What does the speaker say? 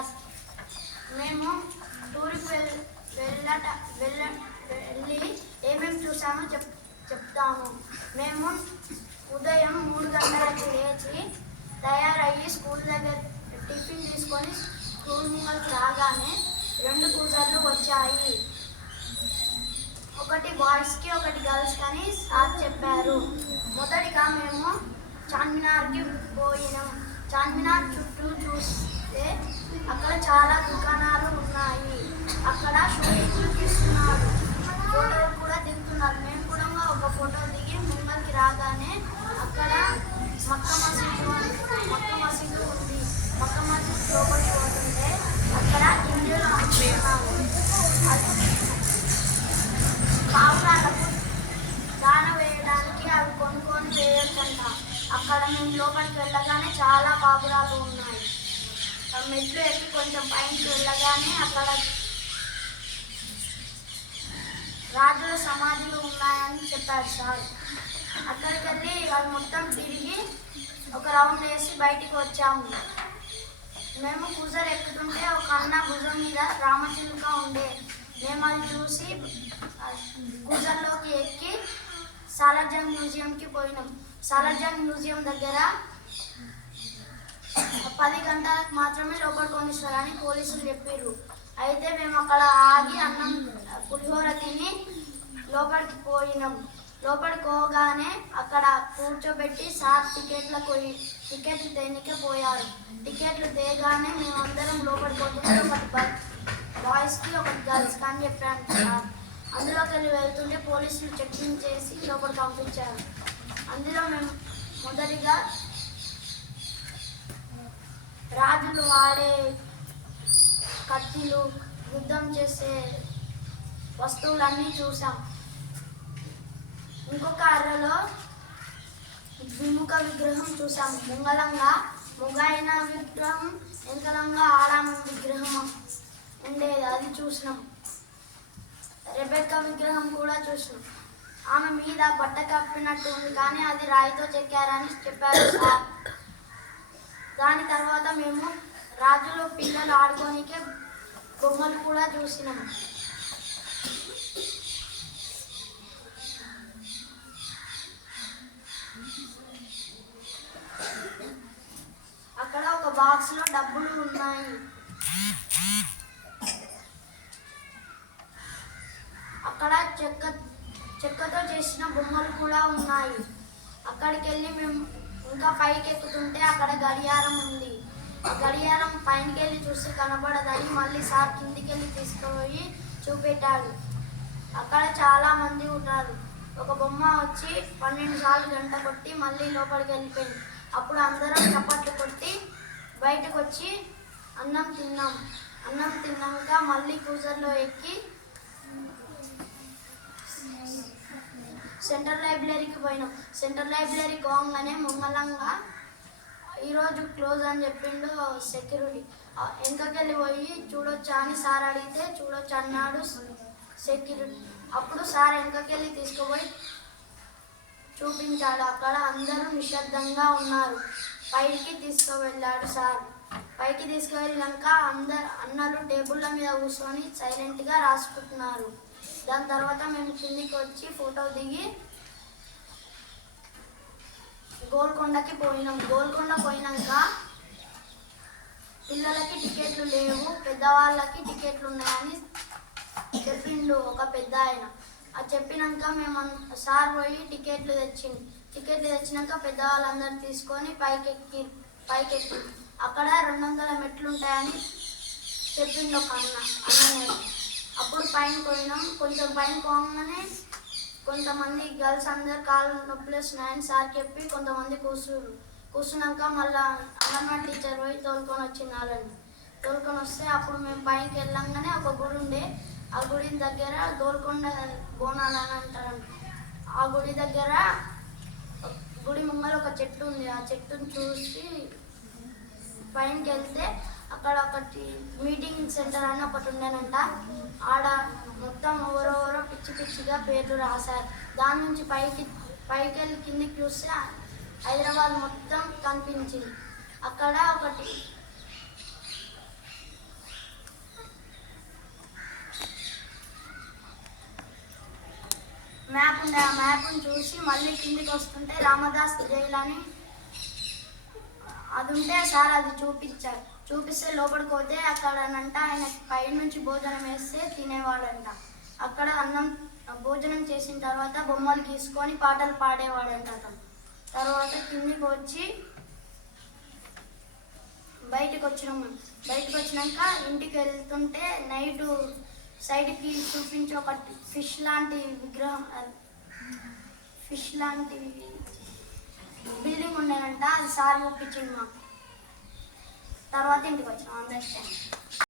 Class. మేము టూర్కి వెళ్ళి ఏమేమి చూసామో చెప్తాము. మేము ఉదయం 3 గంటలకి లేచి తయారయ్యి స్కూల్ దగ్గర టిఫిన్ తీసుకొని స్కూల్ ముంగల్కి రాగానే 2 కూజర్లు వచ్చాయి. ఒకటి బాయ్స్కి ఒకటి గర్ల్స్కి అని సార్ చెప్పారు. మొదటిగా మేము చార్మినార్కి పోయినాం. చార్మినార్ చుట్టూ చూస్తే అక్కడ చాలా దుకాణాలు ఉన్నాయి. అక్కడ షూటింగ్లు తీస్తున్నారు, ఫోటోలు కూడా దిగుతున్నారు. మేము కూడా ఒక ఫోటో దిగి ముంగల్కి రాగానే అక్కడ మక్కా మసీదు ఉంది. మక్కా మసీదు లోపలికి పోతుంటే అక్కడ హిందీలో అమ్ముతున్నారు. పావురాలకు దాన వేయడానికి అవి కొనుక్కొని వేయొచ్చంట. అక్కడ మేము లోపలికి వెళ్ళగానే చాలా పావురాలు ఉన్నాయి. మెట్లు ఎక్కి కొంచెం పైకి వెళ్ళగానే అక్కడ రాజుల సమాధులు ఉన్నాయని చెప్పారు సార్. అక్కడికి వెళ్ళి అది మొత్తం తిరిగి ఒక రౌండ్ వేసి బయటికి వచ్చాము. మేము కూజర్ ఎక్కుతుంటే ఒక అన్న భుజం మీద రామచిలుక ఉండే. మేము అది చూసి కూజర్లోకి ఎక్కి సాలార్జంగ్ మ్యూజియంకి పోయినాం. సాలార్జంగ్ మ్యూజియం దగ్గర 10 గంటలకు మాత్రమే లోపలికి కొనిస్తారని పోలీసులు చెప్పారు. అయితే మేము అక్కడ ఆగి అన్నం పులిహోర తిని లోపలికి పోయినాం. లోపలికి పోగానే అక్కడ కూర్చోబెట్టి సార్ టికెట్లు దేనికే పోయారు. టికెట్లు తేగానే మేమందరం లోపలికి పోతుంటే ఒకటి బాయ్స్కి ఒకటి గర్ల్స్కి అని చెప్పాను సార్. అందులోకి వెళ్ళి వెళ్తుంటే పోలీసులు చెకింగ్ చేసి లోపలికి పంపించారు. అందులో మేము మొదటిగా రాజులు వాడే కత్తిలు, యుద్ధం చేసే వస్తువులన్నీ చూసాం. ఇంకొక అర్రలో ద్విముఖ విగ్రహం చూసాం. ముంగలంగా మొగైన విగ్రహం, వెనకలంగా ఆడ విగ్రహం ఉండేది, అది చూసినాం. రెబెక్క విగ్రహం కూడా చూసినాం. ఆమె మీద బట్ట కప్పినట్టు ఉంది, కానీ అది రాయితో చెక్కారని చెప్పారు సార్. దాని తర్వాత మేము రాజులు పిల్లలు ఆడుకోనికే బొమ్మలు కూడా చూసినాం. అక్కడ ఒక బాక్స్లో డబ్బులు ఉన్నాయి. అక్కడ చెక్కతో చేసిన బొమ్మలు కూడా ఉన్నాయి. అక్కడికి వెళ్ళి మేము ఇంకా పైకి ఎక్కుతుంటే అక్కడ గడియారం ఉంది. ఆ గడియారం పైనకి వెళ్ళి చూస్తే కనబడదని మళ్ళీ సార్ కిందికి వెళ్ళి తీసుకుపోయి చూపెట్టాడు. అక్కడ చాలా మంది ఉన్నారు. ఒక బొమ్మ వచ్చి 12 సార్లు గంట కొట్టి మళ్ళీ లోపలికి వెళ్ళిపోయింది. అప్పుడు అందరం చప్పట్లు కొట్టి బయటకు వచ్చి అన్నం తిన్నాం. అన్నం తిన్నాక మళ్ళీ కూజర్లో ఎక్కి సెంట్రల్ లైబ్రరీకి పోయినాం. సెంట్రల్ లైబ్రరీ పోగానే ముంగలంగా ఈరోజు క్లోజ్ అని చెప్పిండు సెక్యూరిటీ. వెనకకెళ్ళి పోయి చూడొచ్చా అని సార్ అడిగితే చూడొచ్చు అన్నాడు సెక్యూరిటీ. అప్పుడు సార్ వెనకకెళ్ళి తీసుకుపోయి చూపించాడు. అక్కడ అందరూ నిశ్శబ్దంగా ఉన్నారు. పైకి తీసుకువెళ్ళాడు సార్. పైకి తీసుకువెళ్ళాక అన్నలు టేబుల్ల మీద కూర్చొని సైలెంట్గా రాసుకుంటున్నారు. దాని తర్వాత మేము కిందికి వచ్చి ఫోటో దిగి గోల్కొండకి పోయినాం. గోల్కొండ పోయినాక పిల్లలకి టికెట్లు లేవు, పెద్దవాళ్ళకి టికెట్లు ఉన్నాయని చెప్పిండు ఒక పెద్ద ఆయన. అది చెప్పినాక మేము సార్ పోయి టికెట్లు తెచ్చినాక పెద్దవాళ్ళందరూ తీసుకొని పైకెక్కి అక్కడ 200 మెట్లు ఉంటాయని చెప్పిండు ఒక అన్నయ్య. అప్పుడు పైన పోయినాం. కొంచెం పైన పోగానే కొంతమంది గర్ల్స్ అందరు కాళ్ళు నొప్పులు వస్తున్నాయని సార్ చెప్పి కొంతమంది కూర్చున్నాక మళ్ళీ అంగన్వాడీ టీచర్ పోయి తోలుకొని వచ్చింది. వాళ్ళని తోలుకొని వస్తే అప్పుడు మేము పైకి వెళ్ళంగానే ఒక గుడి ఉండే. ఆ గుడి దగ్గర గోల్కొండ బోనాలు అని అంటారు. ఆ గుడి దగ్గర గుడి ముంగల ఒక చెట్టు ఉంది. ఆ చెట్టును చూసి పైనకి వెళ్తే అక్కడ ఒకటి మీటింగ్ సెంటర్ అని ఒకటి ఉండేనంట. ఆడ మొత్తం ఎవరెవరో పిచ్చిగా పేర్లు రాశారు. దాని నుంచి పైకి వెళ్ళి కిందికి చూస్తే హైదరాబాద్ మొత్తం కనిపించింది. అక్కడ ఒకటి ఉండే ఆ మ్యాప్ని చూసి మళ్ళీ కిందికి వస్తుంటే రామదాస్ జైలు అని అది ఉంటే సార్ అది చూపించారు. చూపిస్తే లోపలికి పోతే అక్కడనంట ఆయన పై నుంచి భోజనం వేస్తే తినేవాడంట. అక్కడ భోజనం చేసిన తర్వాత బొమ్మలు గీసుకొని పాటలు పాడేవాడంట అతను. తర్వాత కిందికి వచ్చి బయటకు వచ్చినాక ఇంటికి వెళ్తుంటే నైటు సైడ్కి చూపించి ఒక ఫిష్ లాంటి బిల్డింగ్ ఉండేనంట. అది సార్ ఒప్పించింది మాకు. తర్వాత ఇంటికి వచ్చాం. అండర్స్టాండ్.